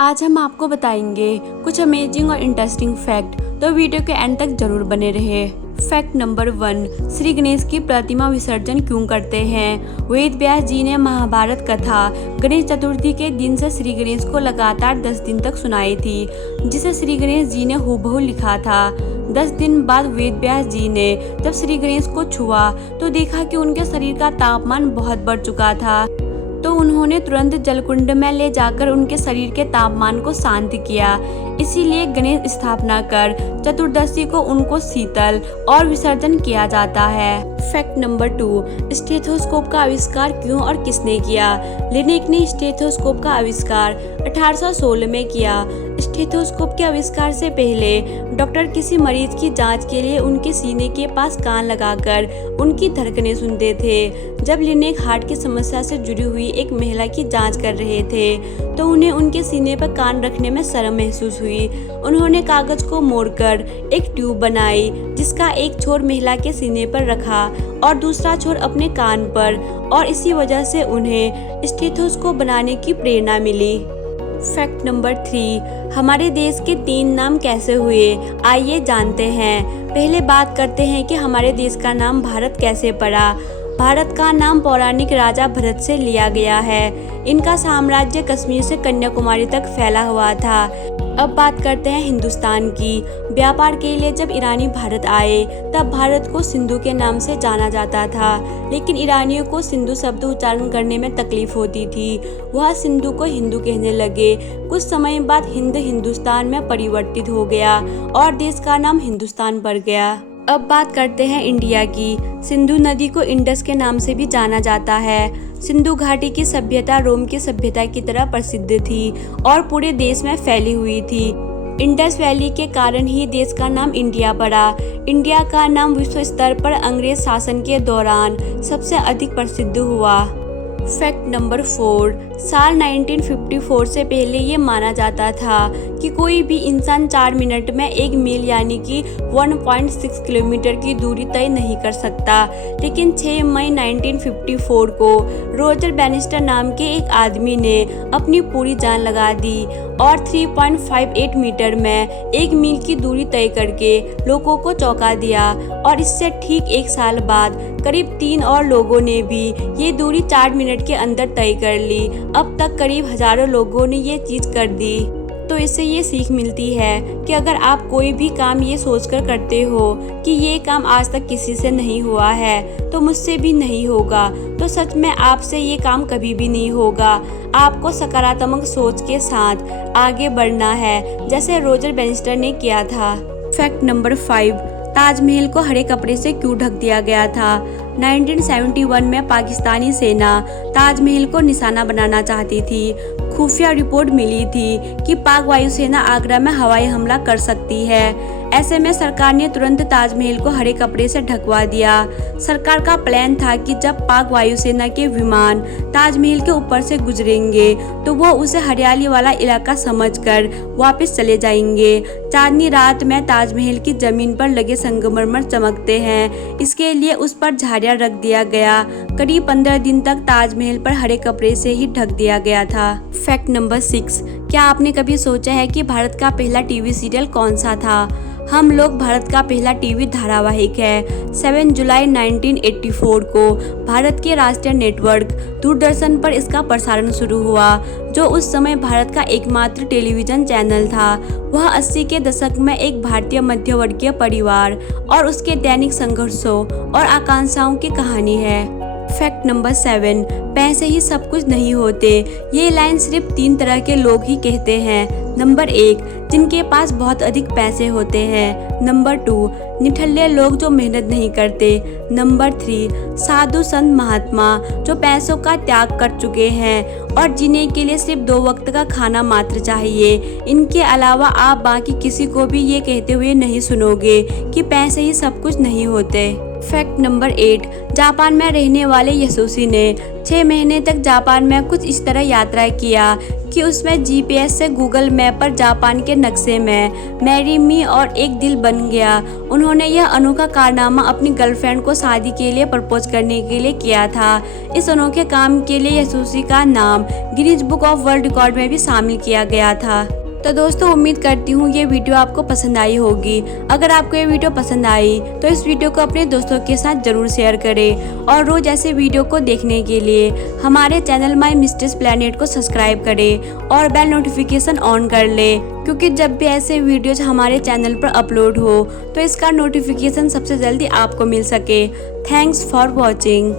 आज हम आपको बताएंगे कुछ अमेजिंग और इंटरेस्टिंग फैक्ट, तो वीडियो के एंड तक जरूर बने रहे। फैक्ट नंबर 1, श्री गणेश की प्रतिमा विसर्जन क्यों करते हैं? वेद व्यास जी ने महाभारत कथा गणेश चतुर्थी के दिन से श्री गणेश को लगातार 10 दिन तक सुनाई थी, जिसे श्री गणेश जी ने हूबहू लिखा था। 10 दिन बाद वेद व्यास जी ने जब श्री गणेश को छुआ तो देखा कि उनके शरीर का तापमान बहुत बढ़ चुका था, तो उन्होंने तुरंत जलकुंड में ले जाकर उनके शरीर के तापमान को शांत किया। इसीलिए गणेश स्थापना कर चतुर्दशी को उनको शीतल और विसर्जन किया जाता है। फैक्ट नंबर 2, स्टेथोस्कोप का आविष्कार क्यों और किसने किया? लिनेक ने स्टेथोस्कोप का आविष्कार 1816 में किया। स्टेथोस्कोप के आविष्कार से पहले डॉक्टर किसी मरीज की जांच के लिए उनके सीने के पास कान लगाकर उनकी धड़कनें सुनते थे। जब लिनेक हार्ट की समस्या से जुड़ी हुई एक महिला की जांच कर रहे थे तो उन्हें उनके सीने पर कान रखने में शर्म महसूस हुई। उन्होंने कागज को मोड़कर एक ट्यूब बनाई, जिसका एक छोर महिला के सीने पर रखा और दूसरा छोर अपने कान पर, और इसी वजह से उन्हें स्टेथोस्कोप बनाने की प्रेरणा मिली। फैक्ट नंबर 3, हमारे देश के 3 नाम कैसे हुए? आइए जानते हैं। पहले बात करते हैं कि हमारे देश का नाम भारत कैसे पड़ा। भारत का नाम पौराणिक राजा भरत से लिया गया है। इनका साम्राज्य कश्मीर से कन्याकुमारी तक फैला हुआ था। अब बात करते हैं हिंदुस्तान की। व्यापार के लिए जब ईरानी भारत आए तब भारत को सिंधु के नाम से जाना जाता था, लेकिन ईरानियों को सिंधु शब्द उच्चारण करने में तकलीफ होती थी। वह सिंधु को हिंदू कहने लगे। कुछ समय बाद हिंद हिंदुस्तान में परिवर्तित हो गया और देश का नाम हिंदुस्तान पड़ गया। अब बात करते हैं इंडिया की। सिंधु नदी को इंडस के नाम से भी जाना जाता है। सिंधु घाटी की सभ्यता रोम की सभ्यता की तरह प्रसिद्ध थी और पूरे देश में फैली हुई थी। इंडस वैली के कारण ही देश का नाम इंडिया पड़ा। इंडिया का नाम विश्व स्तर पर अंग्रेज शासन के दौरान सबसे अधिक प्रसिद्ध हुआ। फैक्ट नंबर 4, साल 1954 से पहले ये माना जाता था कि कोई भी इंसान 4 मिनट में 1 मील यानी कि 1.6 किलोमीटर की दूरी तय नहीं कर सकता, लेकिन 6 मई 1954 को रोजर बैनिस्टर नाम के एक आदमी ने अपनी पूरी जान लगा दी और 3.58 मीटर में 1 मील की दूरी तय करके लोगों को चौंका दिया। और इससे ठीक 1 साल बाद करीब 3 और लोगों ने भी ये दूरी 4 मिनट के अंदर तय कर ली। अब तक करीब हजारों लोगों ने ये चीज़ कर दी। तो इससे ये सीख मिलती है कि अगर आप कोई भी काम ये सोचकर करते हो कि ये काम आज तक किसी से नहीं हुआ है तो मुझसे भी नहीं होगा, तो सच में आपसे ये काम कभी भी नहीं होगा। आपको सकारात्मक सोच के साथ आगे बढ़ना है, जैसे रोजर बैनिस्टर ने किया था। फैक्ट नंबर 5, ताजमहल को हरे कपड़े से क्यों ढक दिया गया था? 1971 में पाकिस्तानी सेना ताजमहल को निशाना बनाना चाहती थी। खुफिया रिपोर्ट मिली थी कि पाक वायुसेना आगरा में हवाई हमला कर सकती है। ऐसे में सरकार ने तुरंत ताजमहल को हरे कपड़े से ढकवा दिया। सरकार का प्लान था कि जब पाक वायुसेना के विमान ताजमहल के ऊपर से गुजरेंगे तो वो उसे हरियाली वाला इलाका समझकर वापस चले जाएंगे। चांदनी रात में ताजमहल की जमीन पर लगे संगमरमर चमकते हैं, इसके लिए उस पर झाड़ियाँ रख दिया गया। करीब 15 दिन तक ताजमहल पर हरे कपड़े से ही ढक दिया गया था। फैक्ट नंबर 6, क्या आपने कभी सोचा है कि भारत का पहला टीवी सीरियल कौन सा था? हम लोग भारत का पहला टीवी धारावाहिक है। 7 जुलाई 1984 को भारत के राष्ट्रीय नेटवर्क दूरदर्शन पर इसका प्रसारण शुरू हुआ, जो उस समय भारत का एकमात्र टेलीविजन चैनल था। वह 80 के दशक में एक भारतीय मध्यवर्गीय परिवार और उसके दैनिक संघर्षों और आकांक्षाओं की कहानी है। फैक्ट नंबर 7, पैसे ही सब कुछ नहीं होते। ये लाइन सिर्फ 3 तरह के लोग ही कहते हैं। नंबर 1, जिनके पास बहुत अधिक पैसे होते हैं। नंबर 2, निठल्ले लोग जो मेहनत नहीं करते। नंबर 3, साधु संत महात्मा जो पैसों का त्याग कर चुके हैं और जीने के लिए सिर्फ 2 वक्त का खाना मात्र चाहिए। इनके अलावा आप बाकी किसी को भी ये कहते हुए नहीं सुनोगे कि पैसे ही सब कुछ नहीं होते। फैक्ट नंबर 8, जापान में रहने वाले यसुशी ने 6 महीने तक जापान में कुछ इस तरह यात्रा किया कि उसमें जीपीएस से गूगल मैप पर जापान के नक्शे में मैरी मी और एक दिल बन गया। उन्होंने यह अनोखा कारनामा अपनी गर्लफ्रेंड को शादी के लिए प्रपोज करने के लिए किया था। इस अनोखे काम के लिए यसुशी का नाम Guinness book of world record में भी शामिल किया गया था। तो दोस्तों उम्मीद करती हूँ ये वीडियो आपको पसंद आई होगी। अगर आपको ये वीडियो पसंद आई तो इस वीडियो को अपने दोस्तों के साथ जरूर शेयर करें और रोज ऐसे वीडियो को देखने के लिए हमारे चैनल माय मिस्ट्रीज प्लैनेट को सब्सक्राइब करें और बेल नोटिफिकेशन ऑन कर लें, क्योंकि जब भी ऐसे वीडियोज हमारे चैनल पर अपलोड हो तो इसका नोटिफिकेशन सबसे जल्दी आपको मिल सके। Thanks for watching.